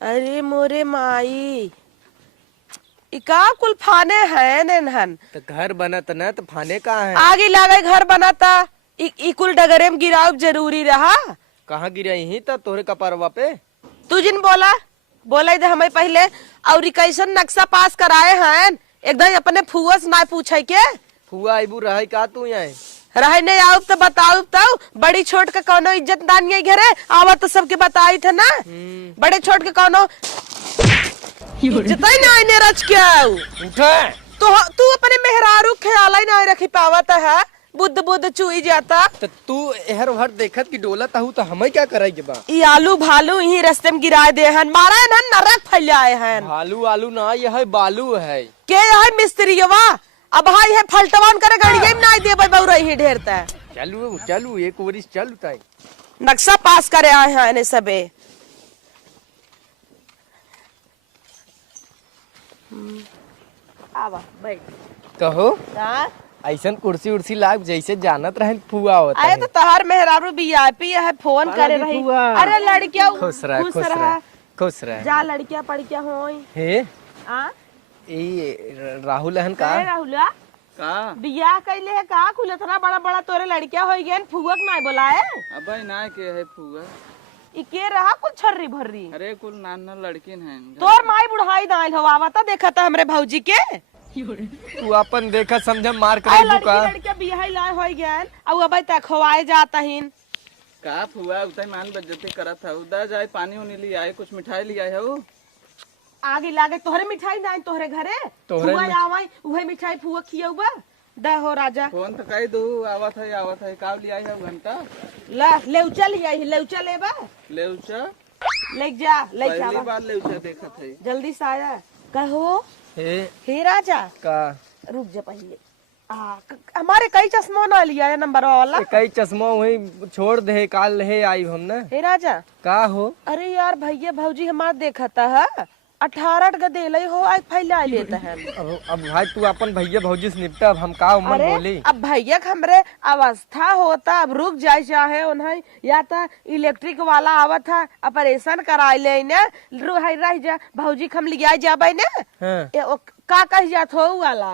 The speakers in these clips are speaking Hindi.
अरे मोरे माई इका कुल फाने है नहन तो घर बनत न तो फाने कहाँ है? आगे लागे घर बनाता ई कुल डगरे में गिराव जरूरी रहा। कहाँ गिरा ही तो तोहरे कपरवा पे। तू जिन बोला इधर हमें पहले और कैसन नक्शा पास कराए हैं एकदम अपने फुआ से ना पूछे के। फुआ आईबू रहा का तू यहाँ? रहे नहीं आओ तो बताओ बड़ी छोट के कौनो इज्जत दानिये घरे आवा तो सबके बताई थे ना। बड़े छोट के कौनो इज्जत ही ना आईने रच के आओ। उठे तो तू अपने मेहरारू ख्याल ही ना रखी पावत है बुद्ध चुई जाता। तो तू एहर भर देखत की डोलत हूँ तो हमें क्या कराई बा? ये आलू भालू यही रास्ते में गिराए दे हैं मारा है नरक फैलाए हैं। भालू आलू ना यह बालू है। के है मिस्त्रीवा अब भाई है फलटवान करे गाड़िया में ना दे बौरा ही ढेरता है। चलू चलू एक वरिस चलू ताई नक्शा पास करे आए हैं इन्हें सबे। आवा बैठ कहो हाँ? ऐसन कुर्सी उर्सी लाग जैसे जानत रहे फुआ होता आए है। तो तहार मेहरारू वीआईपी है फोन करे पाला रही। फुआ। अरे लड़किया खुश रह खुश रह जा लड़किया पड़किया होई हे आ ये राहुल हन का कहे राहुला का बियाह कैले है का कुल इतना बड़ा बड़ा तोरे लड़किया होई गए फुआ के ना बुलाए। अबे ना के है फुआ। ई के रहा कुल छर्री भर्री अरे कुल नाना लड़किन हैं। तोर माई बुढ़ाई दाइल हो आवता देखा था हमरे भौजी के। तू अपन देखा समझ मार आए कर का लड़किया बियाह लाए होई गए अब अबे तक खवाए जाता हिन। का फुआ उतई मान बज्जती करत है उधर जाए पानी उनी ले आए कुछ मिठाई ले आए हो। आगे लागे तोहरे मिठाई ना तोहरे घरे तोहरे फुआ आवाई उहे मिठाई फुआ खियौबा दा हो राजा। फोन तो कही दो आवत है का ले आए हो घंटा ला लेउचा ले आई लेउचा लेबा ले उचा ले जा ले पहली जा बार ले उचा देखत है। जल्दी से आया कहो हे हे राजा का रुक जा पहले हमारे कई चश्मों ना लिया है नंबर वाला। कई चश्मा वही छोड़ दे काल है आई हम ना। हे राजा का हो अरे यार भैया भौजी हमार देखता है 18 गदेले हो आज फैला लेता है। अब भाई तू अपन भैया भौजी से निपटा अब हम का उमन अरे बोली। अब भैया हमरे अवस्था होता अब रुक जाए चाहे उन्हें या तो इलेक्ट्रिक वाला आवत है ऑपरेशन करा ले ने रह जा भौजी हम लिया जाबे ने। हाँ। का कह जात हो वाला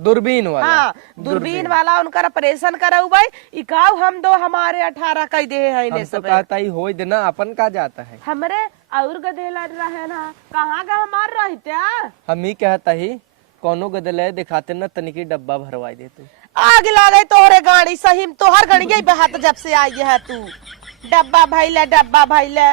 दूरबीन वाला। हाँ दूरबीन वाला उनका ऑपरेशन कराऊ इकाव हम दो हमारे 18 कह दे है हम तो कहता ही हो देना अपन का जाता है। हमरे और गदेला रहे ना कहाँ का हमार रहते हम ही कहता ही कोनो गदले दिखाते ना तनिकी डब्बा भरवाई दे तू। आग लागे तोहरे गाड़ी सही तोहर गाड़ी बहात जब से आई है तू डब्बा भैले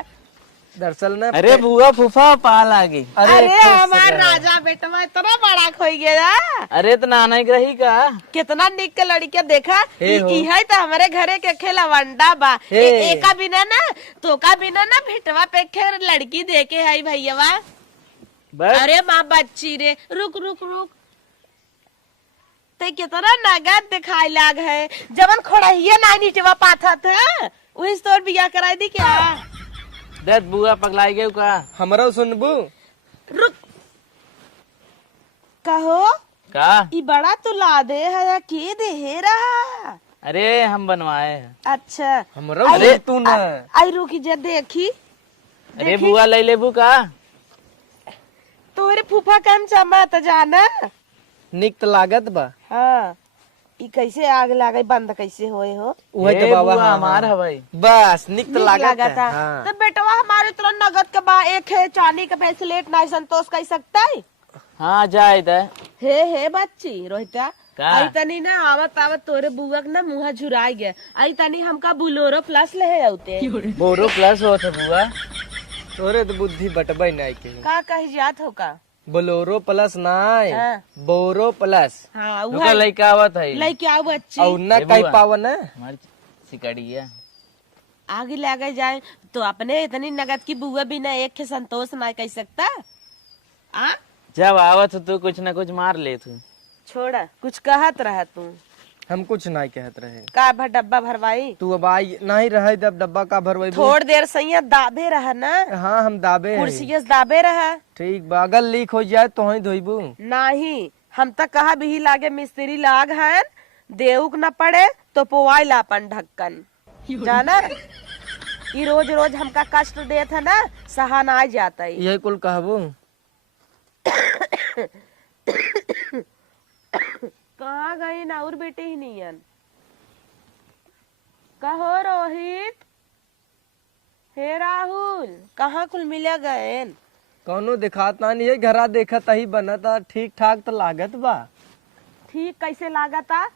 दरअसल ना अरे बुआ फूफा पाल आ गई। अरे खुश हमार रह। राजा बेटवा इतना बड़ा खोई गया अरे तो नाना की रही का कितना निक के लड़किया देखा हे हो। है तो हमारे घरे के खेलवंडा बा हे। एका बिना ना तो का बिना ना भेटवा पे खेर लड़की देके है भैया। बस अरे माँ बच्ची रे रुक ते कितना नगद दिखाई लाग है जबन खोड़िया ना नीचवा पाथा था वही तोर बिया कराई दी क्या। दस बुआ पगलाई गई का हमरा सुनबू रुक कहो का ई बड़ा तू ला दे है के दे हे रहा। अरे हम बनवाए हैं। अच्छा हमरा अरे तू ना आई रुकी जा देखी अरे बुआ ले लेबू का तोरे फूफा काम चमा त जाना। निक तो लागत बा। हाँ ई कैसे आग लागे बंद कैसे होए हो वही ए तो बाबा बुआ हाँ, हमार हाँ। हवाई बस निक तो नीक लागत है। लागता हाँ। तो बेटवा हमारे तुरंत नगद के बा एक है चांदी का ब्रेसलेट नहीं संतोष कर सकता है। हाँ जाए था हे बच्ची रोहिता का? आई तनी ना आवत तोरे बुआ के ना मुँह झुराई गया आई तनी हमका बुलोरो प्लस ले आउते बोरो प्लस हो था बुआ। तोरे तो बुद्धि बटबई नहीं के का कह जात हो का। बोलोरो प्लस नाय हाँ। बोरो प्लस हाँ रुका लड़का आवत है लइके आओ बच्ची और ना ए कई बुआ। पावन ना हमारी सिकड़िया आगे लगे जाए तो अपने इतनी नगद की बुआ बिना एक के संतोष ना कर सकता। आ जब आवत हो तो कुछ न कुछ मार ले तू। छोड़ा कुछ कहत रहा तू हम कुछ नहीं कहत रहे। का भर डब्बा भरवाई तू अब आई नहीं रहे जब डब्बा का भरवाई थोड़ देर सैया दाबे रहा ना हाँ हम दाबे हैं। कुर्सी दाबे रहा ठीक बा अगर लीक हो जाए तो ही धोइबू। नहीं हम तक कहा भी लागे मिस्त्री लाग है देउक न पड़े तो पोवाई लापन ढक्कन जाना। ये रोज रोज हमका कष्ट देत है ना, सहा ना जाता है। यही कुल कहबू। कहाँ गई ना और बेटे ही नियन। कहो रोहित, हे राहुल, कहाँ कुल मिला गए? कौनो दिखात ना नहीं है, घरा देखत ही बनता ठीक ठाक तो लागत बा। ठीक कैसे लागता?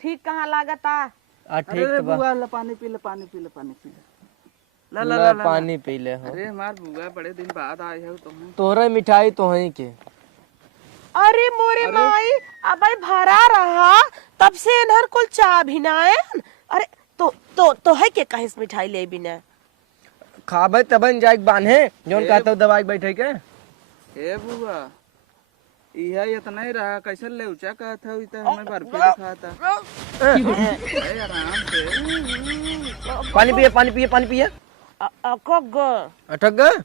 ठीक कहाँ लागता? ठीक तो बा। बुआ ला पानी पी ले, पानी पी ले, पानी पी ले। ला पानी पी ले हो। अरे हमार बुआ बड़े दिन बाद आए हो तुम। तोहरे मिठाई तो है के। अरे मोरे माई, अब भरा रहा तब से इन्हर कुल चाह भी ना है। अरे तो है के कहीं से मिठाई ले बिना खाबे तबन जाए बांधे जोन कहते हो दवाई बैठे के। ए बुआ, यह इतना ही रहा, कैसे ले ऊंचा कहता हो, इतना हमें बर्फी दिखाता। अरे आराम से। पानी पिए, पानी पिए, पानी पिए। अटक गए,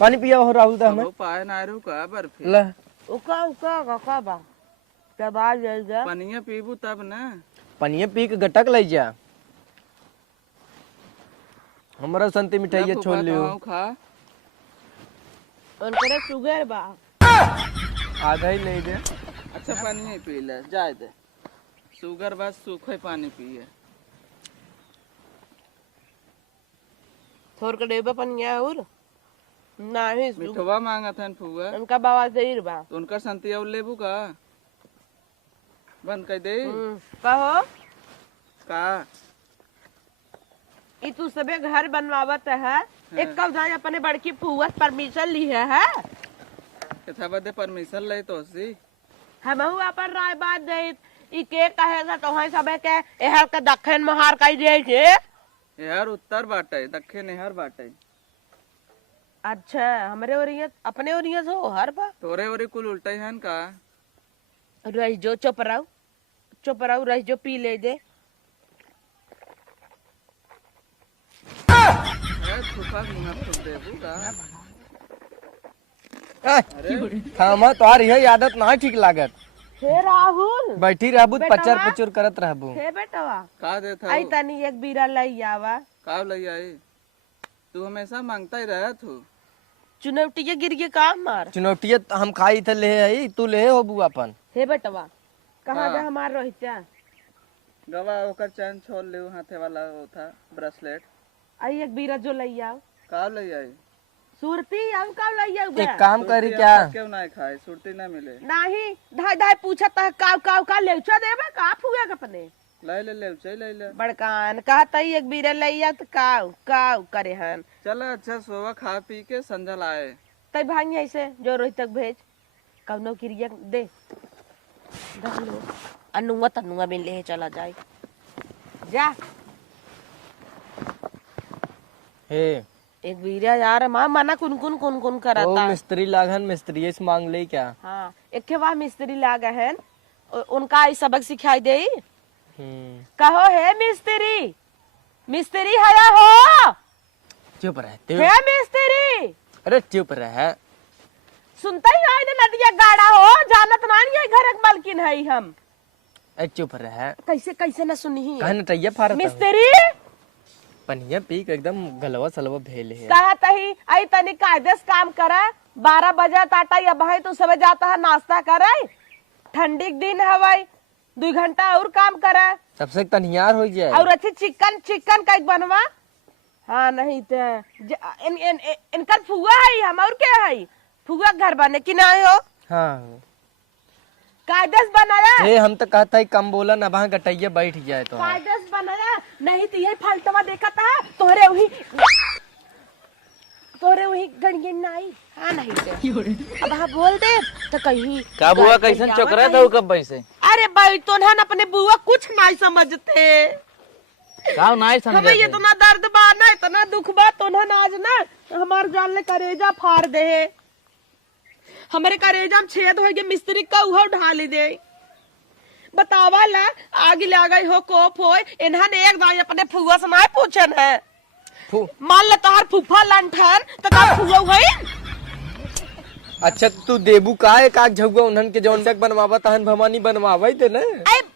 पानी पिया हो राहुल दा हमें। वो पाए ना रू का बर्फी। ला उका बा दबा जाएगा। पनिया पीबू तब ना। पनिया पी के गटक ले जा। हमारा संती मिठाई छोड़ लियो। खा। उनके शुगर बा। आधा ही ले दे। अच्छा पानी पी ले, जाए दे। शुगर बस सूखे पानी पिए। थोड़ के देबे पनिया और नहीं मिठवा मांगा था फुआ। उनका बाबा जहीर बा। तो उनका संतिया लेबू का बंद कर दे। कहो का ई तू सबे घर बनवावत है। एक कब अपने बड़की फुआ परमिशन ली है कथा बदे परमिशन ले तो सी। हम अपन राय बात दे ई के कहेगा तो है सबे के एहर के दक्षिण महार कई दे छे। यार उत्तर बाटे, दक्षिण हर बाटे। अच्छा हमरे ओरियत अपने ओरियत हो हर बा। तोरे ओरे कुल उल्टा ही हन का। रही जो चुप रहो रही जो पी ले दे। फूफा मुंह फूक देबू का। खामा तोहार यही आदत ना ठीक लागत। हे राहुल, बैठी रहबू बेटवा। पचर पचर करत रहबू। हे बेटवा का देता आई तनी एक बीरा लई आवा। का लई आई? तू हमेशा मांगता ही रहा तू। चुनौतिया गिर के काम मार। चुनौतिया हम खाई थे ले आई, तू ले हो बू अपन। हे बेटवा कहाँ हाँ। जा हमार रोहिता? गवा ओकर चैन छोड़ ले, हाथे वाला वो था ब्रेसलेट। आई एक बीरा जो लई आओ। का लई आई? सुरती हम कब लई आओ? एक काम करी क्या, क्यों ना खाए, सुरती ना मिले। नहीं धाय धाय पूछत है का लेउचा देबे का फुआ के अपने ले चल ले। बड़कान कहता ही एक बीरा लई आ तो काव करे हन। चल अच्छा सोवा खा पी के संजल आए। तई भांगी ऐसे जो रोहित तक भेज कवनो क्रिया दे लो अनुआ तनुआ बिन ले चला जाए जा। हे एक बीरा यार माँ मना कुन करता। ओ मिस्त्री लागन, मिस्त्री से मांग ले क्या। हाँ एक के बाद मिस्त्री लागा है उनका आई सबक सिखाई दे। कहो हे मिस्त्री हया हो। चुप रहते हे मिस्त्री, अरे चुप रह। सुनता ही है ना नदिया गाड़ा हो, जानत ना नहीं घर के मालकिन है हम। अरे चुप रह। कैसे न सुनी कहन टैया फारत मिस्त्री पनिया पी के एकदम गलवा सलवा भेले है। कहता ही आई तनी कायदेस काम करे। 12 बजे टाटा या भाई तू सब जाता है नाश्ता करे। ठंडी के दिन हवाई 2 घंटा और काम करे। सबसे तनियार हो जाए। और अच्छी चिकन का बनवा। हाँ नहीं तो इनकर फुआ है हम और क्या है फुआ घर बने कि ना हो। हाँ कायदेस बनाया। हे हम तो कहता है कम बोला ना वहाँ गटैया बैठ जाए तो। कायदेस बनाया नहीं तो यही फालतवा देखा था तोहरे वही गणगे नाई। हाँ नहीं तो अब हाँ बोल दे तो कहीं का बुआ कैसन चोकरा था कब से? अरे भाई तो अपने बुआ कुछ नहीं समझते। का नहीं समझते? हमें इतना दर्द बा ना इतना दुख बा तो आज ना हमार जान ले करेजा फाड़ दे। हमारे करेजा में छेद हो गए मिस्त्री का उहा ढाली दे। बतावा ला आग लगा हो कोप हो इन्होंने एक दाई अपने फुआ से नहीं पूछन है। मान ले तोहार फूफा लंठन तो का फुआ हुई। अच्छा तू देबू का एक आग झगुआ उन्हन के जौन तक बनवावा तहन भवानी बनवावे थे ना।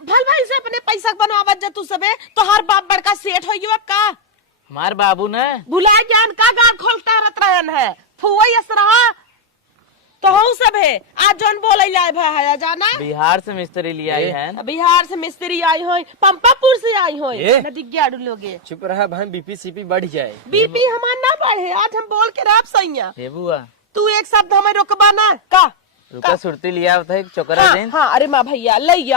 भल भाई से अपने पैसा बनवावत जा तू सबे तो हर बाप बड़का सेठ हो गयो का। हमार बाबू ने भुला ज्ञान का गाल खोलता रहत रहन है फुआ यस रहा तो हूँ सब है आज जौन बोले जाए भाई जाना बिहार से मिस्त्री लिया आई है। बिहार से मिस्त्री आई हो पंपापुर से आई हो ए? नदिया लोगे चुप रहा भाई, बीपी सीपी बढ़ जाए। बीपी हमार ना बढ़े, आज हम बोल के राब सैया हे बुआ तू एक शब्द हमें रोकबा ना का रुका सुरती लिया था एक चोकरा हाँ, जैन। हाँ अरे माँ भैया ले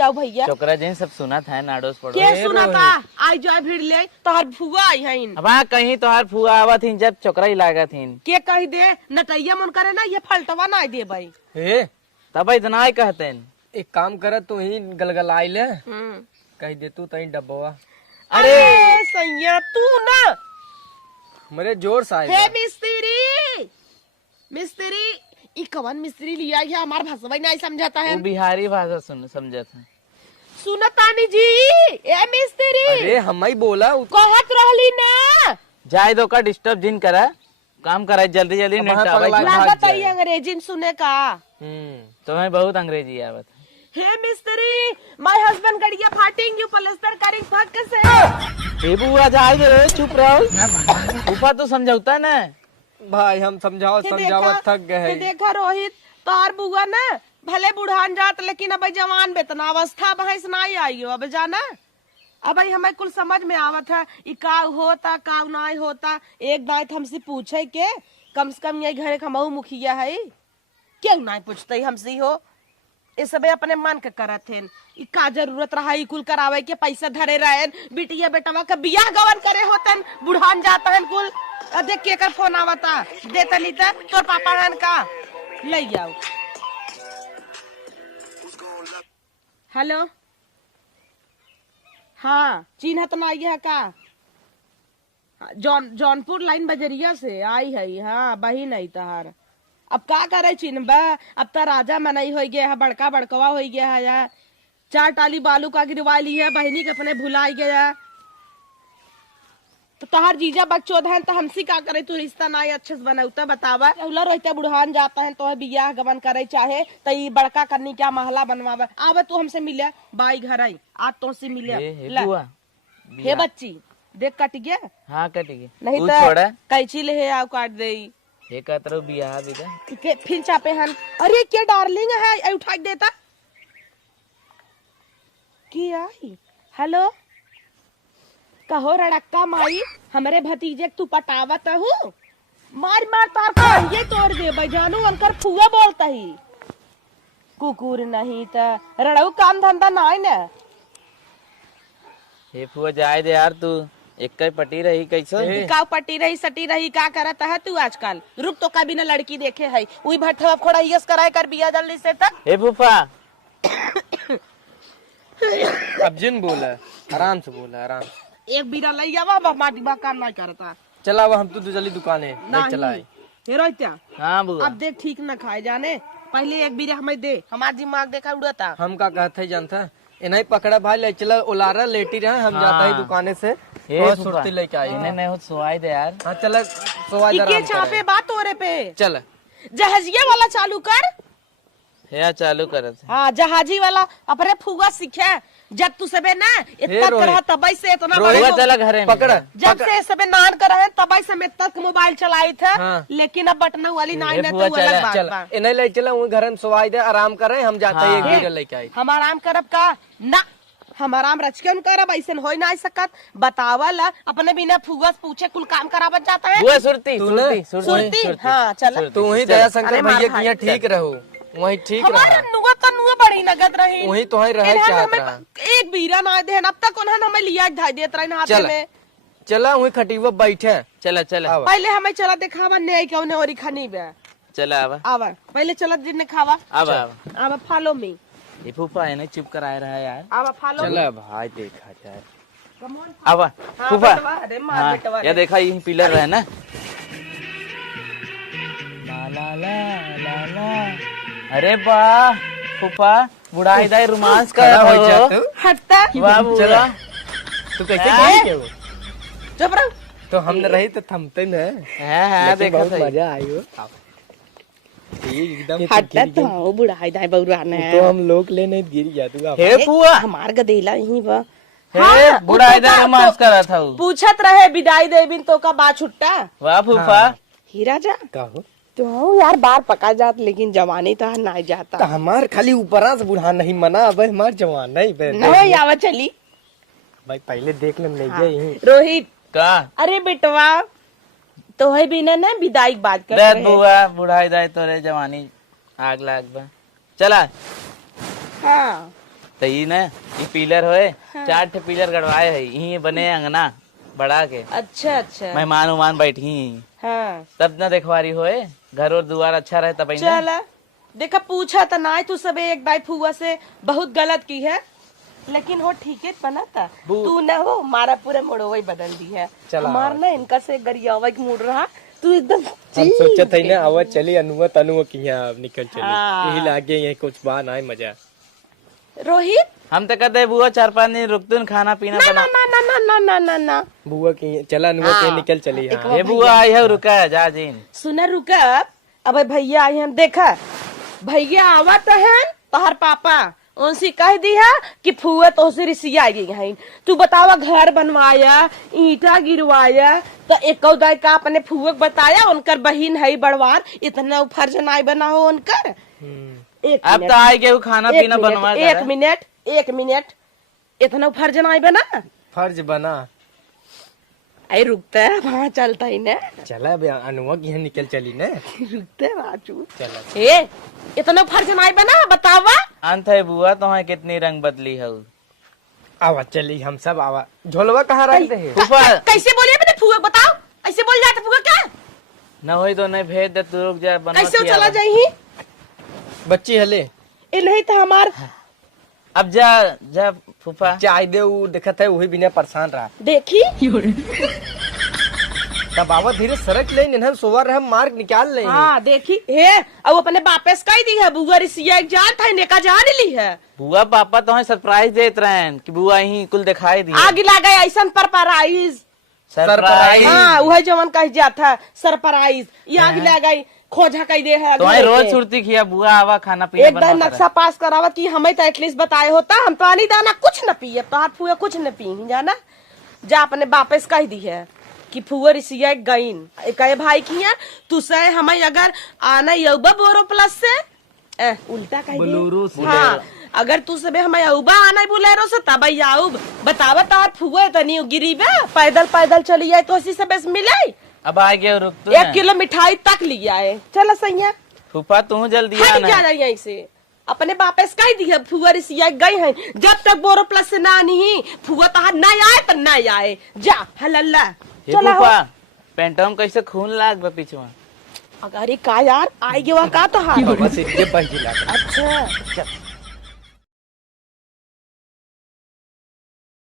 आओ भैया। चोकरा जैन सब सुना था नाडोस पड़ो। के सुना था आई जो भीड़ ले तो हर फुआ आई है अब हाँ कहीं तो हर फुआ आवा थी जब चोकरा ही लागा थी के कह दे नटैया मन करे ना ये फलटवा ना दे भाई ए तब इतना ही कहते हैं। एक काम कर, तू ही गलगलाई ले, कह दे तू तही डब्बा। अरे सैया तू ना मेरे जोर से हे मिस्त्री ई कवन मिस्त्री लिया है हमार भाषा नहीं समझाता है। वो बिहारी भाषा समझा था। सुनतानी जी ए मिस्त्री अरे हम ही बोला कहत रहली ना जाए दो का डिस्टर्ब जिन करा काम करा जल्दी जल्दी अब हाँ, निपटावा। पगला- लागत जाए। है अंग्रेजी सुने का। तुम्हें बहुत अंग्रेजी आवत है। हे मिस्त्री माय हस्बैंड गड़िया फाटिंग यू प्लास्टर करिंग फक से। हे बुआ जाए दे चुप रहो। ऊपर तो समझौता ना भाई, हम समझावत थक गए। देखा रोहित तार बुआ ना भले बुढ़ान जात लेकिन अब जवान बेतना अवस्था भैंस नहीं आई हो अब जाना। अब हमें कुल समझ में आवत है ई का होता का नहीं होता। एक दांत हमसे पूछे के कम से कम ये घर का मुखिया है क्यों नहीं पूछते हमसे हो। ये सब अपने मन के करत हैं। ई का जरूरत रहा ई कुल करावे के पैसा धरे रहे बिटिया बेटवा का बियाह गवन करे होतन बुढ़ान जाता है कुल। देख के कर फोन आवता देता लीता तोर पापा हन का ले आओ। हेलो हाँ चिन्हत ना आई है का जौनपुर लाइन बजरिया से आई है। हाँ बही नहीं तहार अब का करे चिन्हबा। अब तो राजा मनई हो गया है बड़का बड़कवा हो गया है 4 टाली बालू का गिरवा ली है बहनी के अपने भुलाई गया। तो तहार जीजा बच्चों है तो हमसी का करे तू रिश्ता ना अच्छे से बनाऊता बतावा। उला रहते बुढ़ान जाता है तो बियाह गवन करे चाहे तो ये बड़का करनी क्या महला बनवावे। आवे तू हमसे मिले बाई घर आई आज तो से मिले। हे बच्ची देख कट गया। हाँ कट गया नहीं तू तो छोड़ा कैची ले आओ काट दे ये कहते बियाह बिदा के फिर चापे हन। अरे क्या डार्लिंग है आई उठा के देता की आई। हेलो कहो रड़क्का माई हमारे भतीजे तू पटावत हूँ मार मार तार कहिए तोड़ दे बजानू अंकर फुआ बोलता ही कुकुर नहीं तो रड़ऊ काम धंधा नहीं न। हे फुआ जाए दे यार तू एक पटी रही कैसे का पट्टी रही सटी रही का करता है तू आजकल। रुक तो कभी न लड़की देखे है वही भट्ठा खोड़ा यस कराए कर बिया जल्दी से तक। हे फूफा अब जिन बोला आराम से बोला आराम से। एक बीरा लई जावा माटी बा काम नहीं करता। चला अब हम तो जल्दी दुकाने चलाए। रोहित्या हाँ बुआ अब देख ठीक न खाए जाने पहले एक बीरा हमें दे हमारा दिमाग देखा उड़ता। हम का कहते जानता इन्हें पकड़ा भाई ले चला उलारा लेटी रहे हम जाता ही दुकाने से और सुरती लेके आई। इन्हें नहीं हो सुवाई दे यार। हाँ चला सोवाई इके छापे बात हो रे पे चल जहाजिया वाला चालू कर। हे चालू कर हाँ जहाजी वाला अपने फुगा सीखे जब तू सबे ना इतना तरह तबई से इतना चला घर में पकड़ जब से सबे नान कर रहे तबई से मैं तक मोबाइल चलाई थे। हाँ। लेकिन अब बटन वाली नाइन है फुआ तो अलग बात चल बा। इन्हें ले चला वही घर में सोवाई दे आराम कर रहे हम जाता ही एक बीरा लेके आई। हम आराम करब का ना हम आराम रच के करब ऐसे हो नहीं सकत बतावला अपने बिना फुगा पूछे कुल काम करावत जाता है। बुआ सुरती सुरती हाँ चल तू ही दया शंकर अरे मार भैया भाई, किया ठीक रहो वही ठीक हमारा रहा नुआ तो नुआ बड़ी नगद रही वही तो ही रहे चाहत रहा। एक बीरा ना दे अब तक उन्होंने हमें लिया ढाई देत रहे हाथ चल में। चला वही खटीवा बैठे चला चला आवा। पहले हमें चला दिखावा नहीं क्यों ने और खानी बे चला आवा आवा पहले चला जिन्ने खावा आवा आवा आवा फॉलो मी ये फूफा है ना चुप कर आ रहा है यार। आवा फॉलो चला भाई देखा जाए आवा हाँ, फूफा बेटवा, अरे मार हाँ बेटवा, ये देखा ये पिलर है ना ला ला ला ला ला। अरे वाह फूफा बुढ़ाई दाई रोमांस कर खड़ा हो रहे जा हो। तू हटता वाह बुआ तू कैसे भाई के हो चुप रहो। तो हम रही तो थमते न है देखा बहुत सही। मजा आई हो एकदम हटता तो बुढ़ाई दाई बउराना है तो हम लोग लेने गिर गया तू हे फूआ हमार गदेला यही बा हे बुढ़ाई दाई रोमांस करा था उ। पूछत रहे विदाई देबिन तो का बात छुट्टा। वाह फूफा। हीरा जा का हो तो यार बार पका जात लेकिन जवानी तो नहीं जाता। तो हमार खाली ऊपरा से बुढ़ा नहीं मना अब हमार जवान नहीं बे नहीं आवा चली भाई पहले देख ले नहीं गई रोहित। का अरे बेटवा तो है बिना ना विदाई बात कर देख रहे। बुआ बुढ़ाई दाई तोरे जवानी आग लाग बा। चला हाँ तो ई न ई पिलर होए 4 ठे पिलर गड़वाए है यही बने अंगना बढ़ा के अच्छा अच्छा मेहमान उमान बैठी हाँ तब न देखवारी होए घर और दुआर अच्छा रहे तब चल देखा पूछा तो ना तू सब एक दाई फुआ से बहुत गलत की है लेकिन वो ठीक है बना था तू ना हो हमारा पूरा मोड़ोवा ही बदल दी है। चला। हमार ना इनका से गरियावा की मूड रहा तू एकदम हम सोचे थे ना आवाज चली अनुवत अनुव की यहाँ अब निकल चली हाँ। यही लागे यही कुछ बात आए मजा रोहित हम तो कहते बुआ 4-5 दिन रुकतुन खाना पीना ना बना। ना ना ना ना ना ना ना बुआ की चला अनुव के निकल चली हाँ। ये बुआ आई है रुका है जा जीन। सुना रुका अब भैया आई हम देखा भैया आवा तो है तोहर पापा उनसे कह दिया कि फुआ तो से रिसिया गई है। तू बतावा घर बनवाया ईटा गिरवाया तो एक दाई का अपने फुआ बताया उनकर बहिन है बड़वार इतना फर्ज नहीं बना हो उनकर। एक अब मिनट, तो आई के खाना एक पीना मिनट, बनवा एक मिनट इतना फर्ज नहीं बना। फर्ज बना अरे रुकता है वहाँ चलता ही ना चला बे अनुवा की यहाँ निकल चली ना रुकते है बाजू चला ए इतना फर्ज नहीं बना बतावा। अंत है बुआ तो है कितनी रंग बदली है उ। आवा चली हम सब आवा झोलवा कहाँ रख दे फूफा कैसे बोलिए मैंने फुआ बताओ ऐसे बोल जाते फुआ क्या न होई तो नहीं भेज दे तू रुक जा बनवा कैसे वो खिया चला दे। जाही बच्ची हले ए नहीं तो हमार अब जा जा फूफा चाय दे वो देखत है वही बिना परेशान रहा देखी तब बाबा धीरे सड़क ले हम सोवर हम मार्ग निकाल ले हाँ देखी हे अब अपने वापस कही दी है बुआ रिसिया एक जान था नेका जान ली है बुआ पापा तो है सरप्राइज देत रहे कि बुआ यही कुल दिखाई दी आग लगा ऐसा परपराइज सरप्राइज। हाँ वह जवन कह जाता सरप्राइज ये आग लगा खोजा कही दे है तो है रोज छुट्टी किया बुआ आवा खाना पीना एक दिन बनवा नक्शा पास करावत कि हमें तो एटलीस्ट बताए होता हम पानी दाना कुछ न पिए तो हाथ फुआ कुछ न पी जाना जा अपने वापस कह दी है कि फुआ रिसिया गईन कहे भाई की है तू से हमें अगर आना यौबा बोरो प्लस से उल्टा कह बोलेरो दी हाँ अगर तू सबे हमें यौबा आना बोलेरो से तब आऊब बतावा तार फुआ तनी गिरीबे पैदल पैदल चली जाए तो इसी से बेस मिले अब आ गया रुक तू 1 किलो मिठाई तक लिया है चल सैया फूफा तू जल्दी हट आना जाना यहीं से अपने वापस कह दी है फुआ रिसिया गई है जब तक बोरो प्लस से ना नहीं फुआ तो नहीं आए तो नहीं आए जा हल्ला हे चला हो। फूफा पेंटों में कैसे खून लाग बा पीछवा अगर ये का यार आई गया का तो हाथ बस इतने बही लगा अच्छा